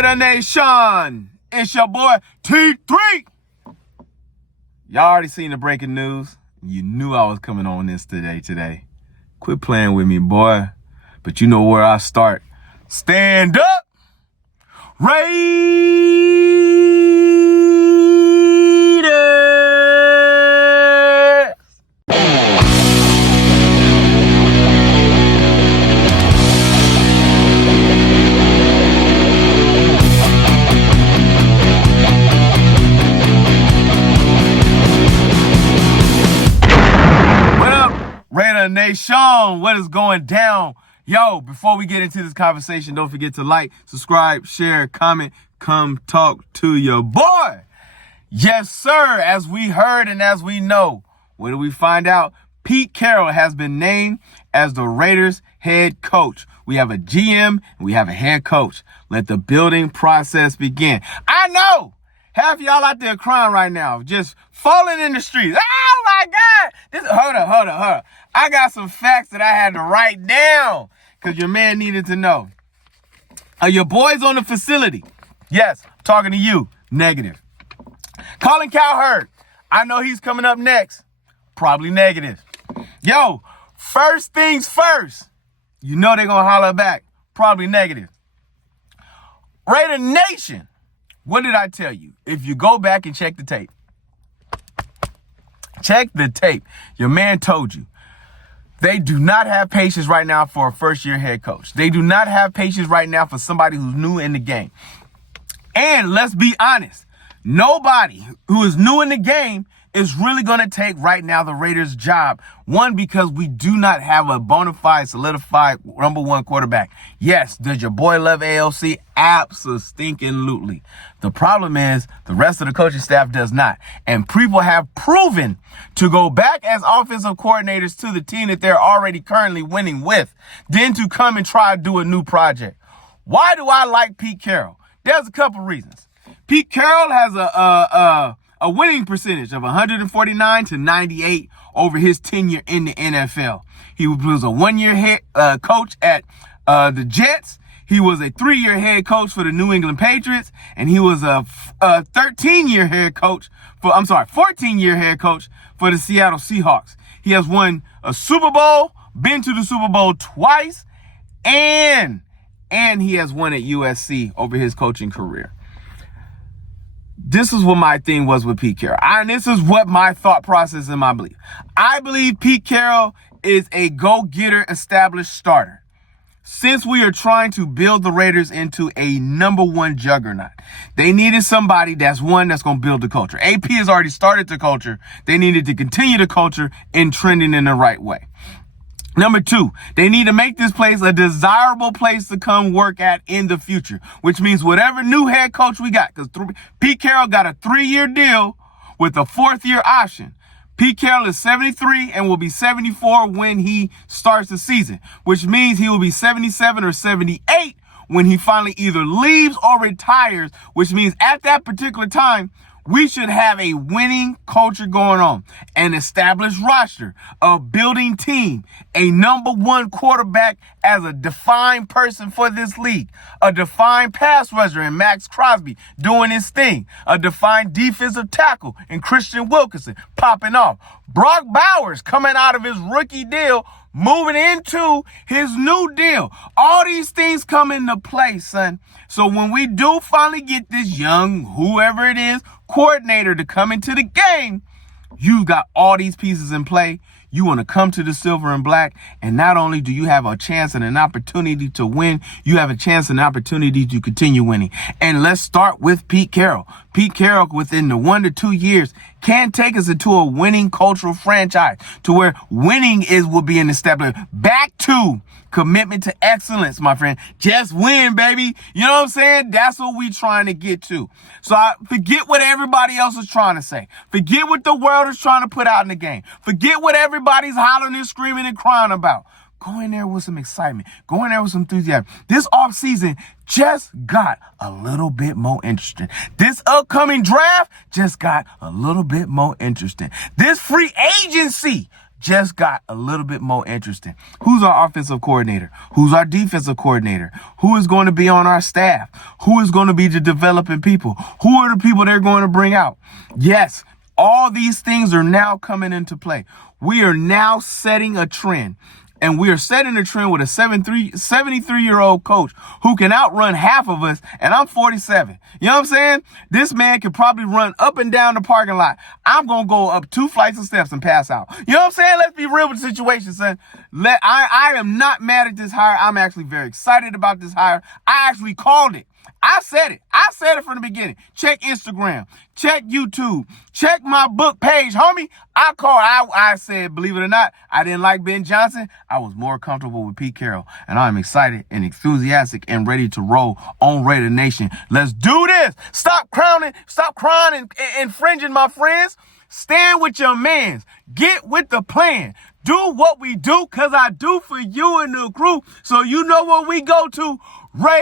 Raider Nation, it's your boy T3. Y'all already seen the breaking news. You knew I was coming on this today. Quit playing with me, boy. But you know where I start. Stand up, Raiders. Raider Nation, what is going down? Yo, before we get into this conversation, don't forget to like, subscribe, share, comment, come talk to your boy. Yes, sir. As we heard and as we know, what do we find out? Pete Carroll has been named as the Raiders head coach. We have a GM and we have a head coach. Let the building process begin. I know half y'all out there crying right now, just falling in the streets. Oh my God. Hold up. I got some facts that I had to write down because your man needed to know. Are your boys on the facility? Yes, I'm talking to you. Negative. Colin Cowherd, I know he's coming up next. Probably negative. Yo, first things first. You know they're going to holler back. Probably negative. Raider Nation, what did I tell you? If you go back and check the tape. Your man told you. They do not have patience right now for a first-year head coach. They do not have patience right now for somebody who's new in the game. And let's be honest, nobody who is new in the game is really going to take right now the Raiders' job. One, because we do not have a bona fide, solidified number one quarterback. Yes, does your boy love AOC? Absolutely. The problem is the rest of the coaching staff does not. And people have proven to go back as offensive coordinators to the team that they're already currently winning with, then to come and try to do a new project. Why do I like Pete Carroll? There's a couple reasons. Pete Carroll has a winning percentage of 149 to 98 over his tenure in the NFL. He was a one-year head coach at the Jets. He was a 3-year head coach for the New England Patriots, and he was a 14-year head coach for the Seattle Seahawks. He has won a Super Bowl, been to the Super Bowl twice, and he has won at USC over his coaching career. This is what my thing was with Pete Carroll. And this is what my thought process and my belief. I believe Pete Carroll is a go-getter, established starter. Since we are trying to build the Raiders into a number one juggernaut, they needed somebody that's going to build the culture. AP has already started the culture. They needed to continue the culture and trending in the right way. Number 2, they need to make this place a desirable place to come work at in the future, which means whatever new head coach we got, because Pete Carroll got a 3-year deal with a 4th-year option. Pete Carroll is 73 and will be 74 when he starts the season, which means he will be 77 or 78 when he finally either leaves or retires, which means at that particular time, we should have a winning culture going on, an established roster, a building team, a number one quarterback as a defined person for this league, a defined pass rusher in Max Crosby doing his thing, a defined defensive tackle in Christian Wilkinson popping off, Brock Bowers coming out of his rookie deal, moving into his new deal. All these things come into play, son. So when we do finally get this young, whoever it is, coordinator to come into the game, you got all these pieces in play. You want to come to the silver and black, and not only do you have a chance and an opportunity to win, you have a chance and opportunity to continue winning. And let's start with Pete Carroll. Pete Carroll, within the 1 to 2 years, can take us into a winning cultural franchise to where winning will be an established back to commitment to excellence, my friend. Just win, baby. You know what I'm saying? That's what we trying to get to. So forget what everybody else is trying to say. Forget what the world is trying to put out in the game. Forget what everybody's hollering and screaming and crying about. Go in there with some excitement. Go in there with some enthusiasm. This offseason just got a little bit more interesting. This upcoming draft just got a little bit more interesting. This free agency just got a little bit more interesting. Who's our offensive coordinator? Who's our defensive coordinator? Who is going to be on our staff? Who is going to be the developing people? Who are the people they're going to bring out? Yes, all these things are now coming into play. We are now setting a trend. And we are setting a trend with a 73-year-old coach who can outrun half of us, and I'm 47. You know what I'm saying? This man can probably run up and down the parking lot. I'm going to go up 2 flights of steps and pass out. You know what I'm saying? Let's be real with the situation, son. I am not mad at this hire. I'm actually very excited about this hire. I actually called it. I said it. I said it from the beginning. Check Instagram. Check YouTube. Check my book page, homie. I said, believe it or not, I didn't like Ben Johnson. I was more comfortable with Pete Carroll. And I'm excited and enthusiastic and ready to roll on Raider Nation. Let's do this. Stop crying and infringing, my friends. Stand with your mans. Get with the plan. Do what we do, because I do for you and the crew. So you know what we go to. Raiders.